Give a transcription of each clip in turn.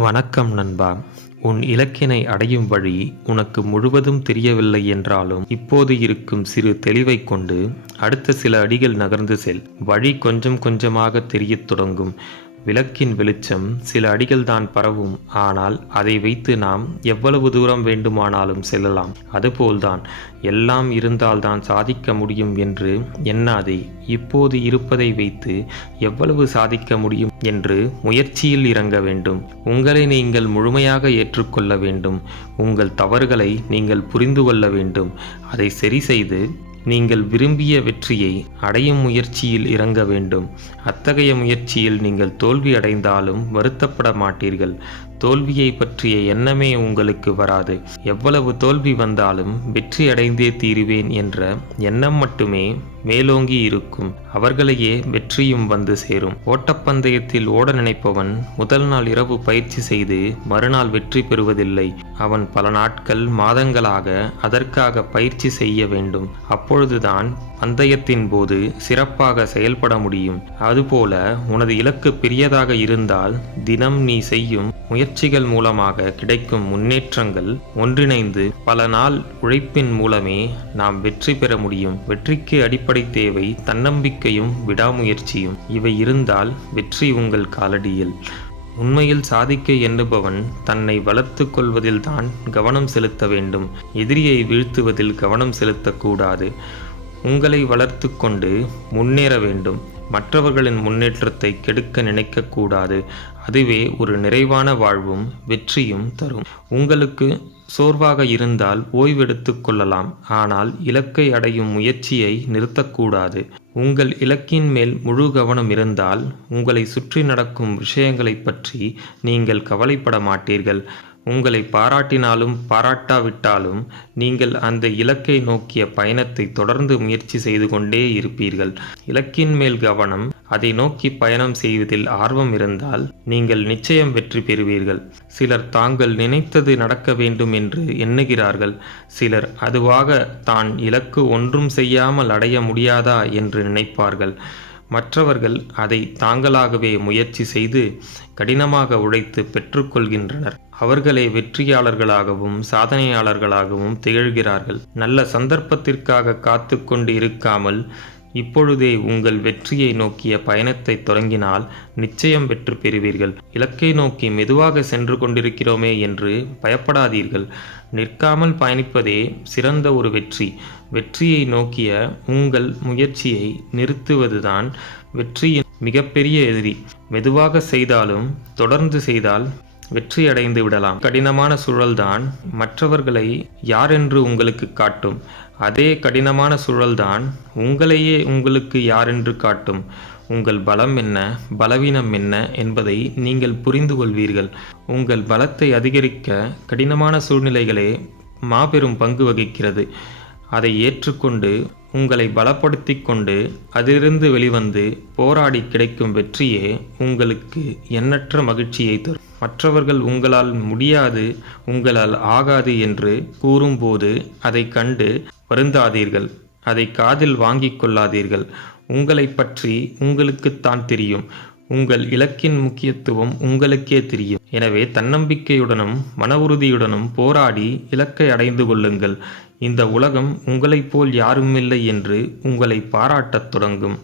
வணக்கம் நண்பா. உன் இலக்கினை அடையும் வழி உனக்கு முழுவதும் தெரியவில்லை என்றாலும் இப்போது இருக்கும் சிறு தெளிவை கொண்டு அடுத்த சில அடிகள் நகர்ந்து செல். வழி கொஞ்சம் கொஞ்சமாக தெரியத் தொடங்கும். விளக்கின் வெளிச்சம் சில அடிகள் தான் பரவும். ஆனால் அதை வைத்து நாம் எவ்வளவு தூரம் வேண்டுமானாலும் செல்லலாம். அதுபோல்தான் எல்லாம் இருந்தால்தான் சாதிக்க முடியும் என்று எண்ணாதே. இப்போது இருப்பதை வைத்து எவ்வளவு சாதிக்க முடியும் என்று முயற்சியில் இறங்க வேண்டும். உங்களை நீங்கள் முழுமையாக ஏற்றுக்கொள்ள வேண்டும். உங்கள் தவறுகளை நீங்கள் புரிந்து கொள்ள வேண்டும். அதை சரி செய்து நீங்கள் விரும்பிய வெற்றியை அடையும் முயற்சியில் இறங்க வேண்டும். அத்தகைய முயற்சியில் நீங்கள் தோல்வி அடைந்தாலும் வருத்தப்பட மாட்டீர்கள். தோல்வியை பற்றிய எண்ணமே உங்களுக்கு வராது. எவ்வளவு தோல்வி வந்தாலும் வெற்றி அடைந்தே தீருவேன் என்ற எண்ணம் மட்டுமே மேலோங்கி இருக்கும். அவர்களையே வெற்றியும் வந்து சேரும். ஓட்டப்பந்தயத்தில் ஓட நினைப்பவன் முதல் நாள் இரவு பயிற்சி செய்து மறுநாள் வெற்றி பெறுவதில்லை. அவன் பல நாட்கள் மாதங்களாக அதற்காக பயிற்சி செய்ய வேண்டும். அப்பொழுதுதான் பந்தயத்தின் போது சிறப்பாக செயல்பட முடியும். அதுபோல உனது இலக்கு பெரியதாக இருந்தால் தினம் நீ செய்யும் முயற்சிகள் மூலமாக கிடைக்கும் முன்னேற்றங்கள் ஒன்றிணைந்து பல நாள் உழைப்பின் மூலமே நாம் வெற்றி பெற முடியும். வெற்றிக்கு அடிப்படை தேவை தன்னம்பிக்கையும் விடாமுயற்சியும். இவை இருந்தால் வெற்றி உங்கள் காலடியில். உண்மையில் சாதிக்க எண்ணுபவன் தன்னை வளர்த்து கொள்வதில்தான் கவனம் செலுத்த வேண்டும். எதிரியை வீழ்த்துவதில் கவனம் செலுத்தக்கூடாது. உங்களை வளர்த்து கொண்டு முன்னேற வேண்டும். மற்றவர்களின் முன்னேற்றத்தை கெடுக்க நினைக்கக்கூடாது. அதுவே ஒரு நிறைவான வாழ்வும் வெற்றியும் தரும். உங்களுக்கு சோர்வாக இருந்தால் ஓய்வெடுத்து கொள்ளலாம். ஆனால் இலக்கை அடையும் முயற்சியை நிறுத்தக்கூடாது. உங்கள் இலக்கின் மேல் முழு கவனம் இருந்தால் உங்களை சுற்றி நடக்கும் விஷயங்களை பற்றி நீங்கள் கவலைப்பட மாட்டீர்கள். உங்களை பாராட்டினாலும் பாராட்டாவிட்டாலும் நீங்கள் அந்த இலக்கை நோக்கிய பயணத்தை தொடர்ந்து முயற்சி செய்து கொண்டே இருப்பீர்கள். இலக்கின் மேல் கவனம், அதை நோக்கி பயணம் செய்வதில் ஆர்வம் இருந்தால் நீங்கள் நிச்சயம் வெற்றி பெறுவீர்கள். சிலர் தாங்கள் நினைத்தது நடக்க வேண்டும் என்று எண்ணுகிறார்கள். சிலர் அதுவாக தான் இலக்கு ஒன்றும் செய்யாமல் அடைய முடியாதா என்று நினைப்பார்கள். மற்றவர்கள் அதை தாங்களாகவே முயற்சி செய்து கடினமாக உழைத்து பெற்றுக்கொள்கின்றனர். அவர்களே வெற்றியாளர்களாகவும் சாதனையாளர்களாகவும் திகழ்கிறார்கள். நல்ல சந்தர்ப்பத்திற்காக காத்து கொண்டு இருக்காமல் இப்பொழுதே உங்கள் வெற்றியை நோக்கிய பயணத்தை தொடங்கினால் நிச்சயம் வெற்றி பெறுவீர்கள். இலக்கை நோக்கி மெதுவாக சென்று கொண்டிருக்கிறோமே என்று பயப்படாதீர்கள். நிற்காமல் பயணிப்பதே சிறந்த ஒரு வெற்றி. வெற்றியை நோக்கிய உங்கள் முயற்சியை நிறுத்துவதுதான் வெற்றியின் மிகப்பெரிய எதிரி. மெதுவாக செய்தாலும் தொடர்ந்து செய்தால் வெற்றி அடைந்து விடலாம். கடினமான சூழல்தான் மற்றவர்களை யாரென்று உங்களுக்கு காட்டும். அதே கடினமான சூழல்தான் உங்களையே உங்களுக்கு யாரென்று காட்டும். உங்கள் பலம் என்ன, பலவீனம் என்ன என்பதை நீங்கள் புரிந்து கொள்வீர்கள். உங்கள் பலத்தை அதிகரிக்க கடினமான சூழ்நிலைகளே மாபெரும் பங்கு வகிக்கிறது. அதை ஏற்றுக்கொண்டு உங்களை பலப்படுத்தி கொண்டு அதிலிருந்து வெளிவந்து போராடி கிடைக்கும் வெற்றியே உங்களுக்கு எண்ணற்ற மகிழ்ச்சியை தரும். மற்றவர்கள் உங்களால் முடியாது, உங்களால் ஆகாது என்று கூறும்போது அதை கண்டு வருந்தாதீர்கள். அதை காதில் வாங்கிக் கொள்ளாதீர்கள். உங்களை பற்றி உங்களுக்குத்தான் தெரியும். உங்கள் இலக்கின் முக்கியத்துவம் உங்களுக்கே தெரியும். எனவே தன்னம்பிக்கையுடனும் மன உறுதியுடனும் போராடி இலக்கை அடைந்து கொள்ளுங்கள். இந்த உலகம் உங்களைப் போல் யாருமில்லை என்று உங்களை பாராட்டத் தொடங்கும்.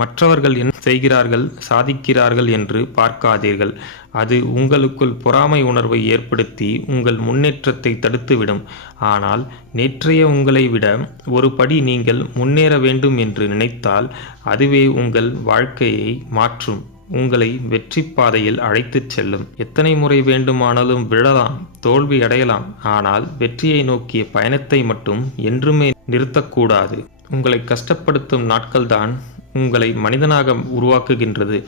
மற்றவர்கள் என்ன செய்கிறார்கள், சாதிக்கிறார்கள் என்று பார்க்காதீர்கள். அது உங்களுக்குள் பொறாமை உணர்வை ஏற்படுத்தி உங்கள் முன்னேற்றத்தை தடுத்துவிடும். ஆனால் நேற்றைய உங்களை விட ஒரு படி நீங்கள் முன்னேற வேண்டும் என்று நினைத்தால் அதுவே உங்கள் வாழ்க்கையை மாற்றும். உங்களை வெற்றி பாதையில் அழைத்துச் செல்லும். எத்தனை முறை வேண்டுமானாலும் விழலாம், தோல்வி அடையலாம். ஆனால் வெற்றியை நோக்கிய பயணத்தை மட்டும் என்றுமே நிறுத்தக்கூடாது. உங்களை கஷ்டப்படுத்தும் நாட்கள்தான் உங்களை மனிதனாக உருவாக்குகின்றது.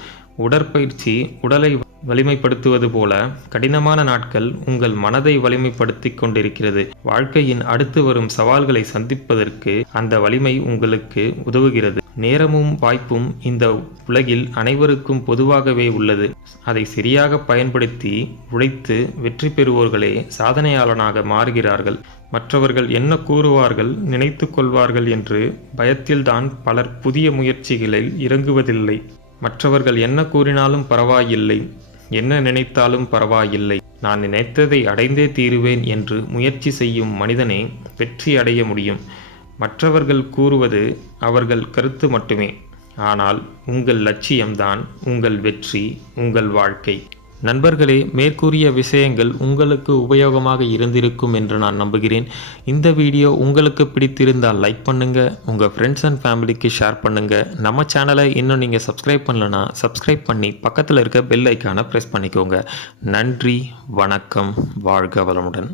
உடற்பயிற்சி உடலை வலிமைப்படுத்துவது போல கடினமான நாட்கள் உங்கள் மனதை வலிமைப்படுத்தி கொண்டிருக்கிறது. வாழ்க்கையின் அடுத்து வரும் சவால்களை சந்திப்பதற்கு அந்த வலிமை உங்களுக்கு உதவுகிறது. நேரமும் வாய்ப்பும் இந்த உலகில் அனைவருக்கும் பொதுவாகவே உள்ளது. அதை சரியாக பயன்படுத்தி உழைத்து வெற்றி பெறுவோர்களே சாதனையாளனாக மாறுகிறார்கள். மற்றவர்கள் என்ன கூறுவார்கள், நினைத்து கொள்வார்கள் என்று பயத்தில்தான் பலர் புதிய முயற்சிகளில் இறங்குவதில்லை. மற்றவர்கள் என்ன கூறினாலும் பரவாயில்லை, என்ன நினைத்தாலும் பரவாயில்லை, நான் நினைத்ததை அடைந்தே தீருவேன் என்று முயற்சி செய்யும் மனிதனே வெற்றி அடைய முடியும். மற்றவர்கள் கூறுவது அவர்கள் கருத்து மட்டுமே. ஆனால் உங்கள் லட்சியம்தான் உங்கள் வெற்றி, உங்கள் வாழ்க்கை. நண்பர்களே, மேற்கூறிய விஷயங்கள் உங்களுக்கு உபயோகமாக இருந்திருக்கும் என்று நான் நம்புகிறேன். இந்த வீடியோ உங்களுக்கு பிடித்திருந்தால் லைக் பண்ணுங்கள், உங்கள் ஃப்ரெண்ட்ஸ் அண்ட் ஃபேமிலிக்கு ஷேர் பண்ணுங்கள். நம்ம சேனலை இன்னும் நீங்கள் சப்ஸ்கிரைப் பண்ணலன்னா சப்ஸ்கிரைப் பண்ணி பக்கத்தில் இருக்க பெல் ஐக்கானை ப்ரெஸ் பண்ணிக்கோங்க. நன்றி, வணக்கம், வாழ்க வளமுடன்.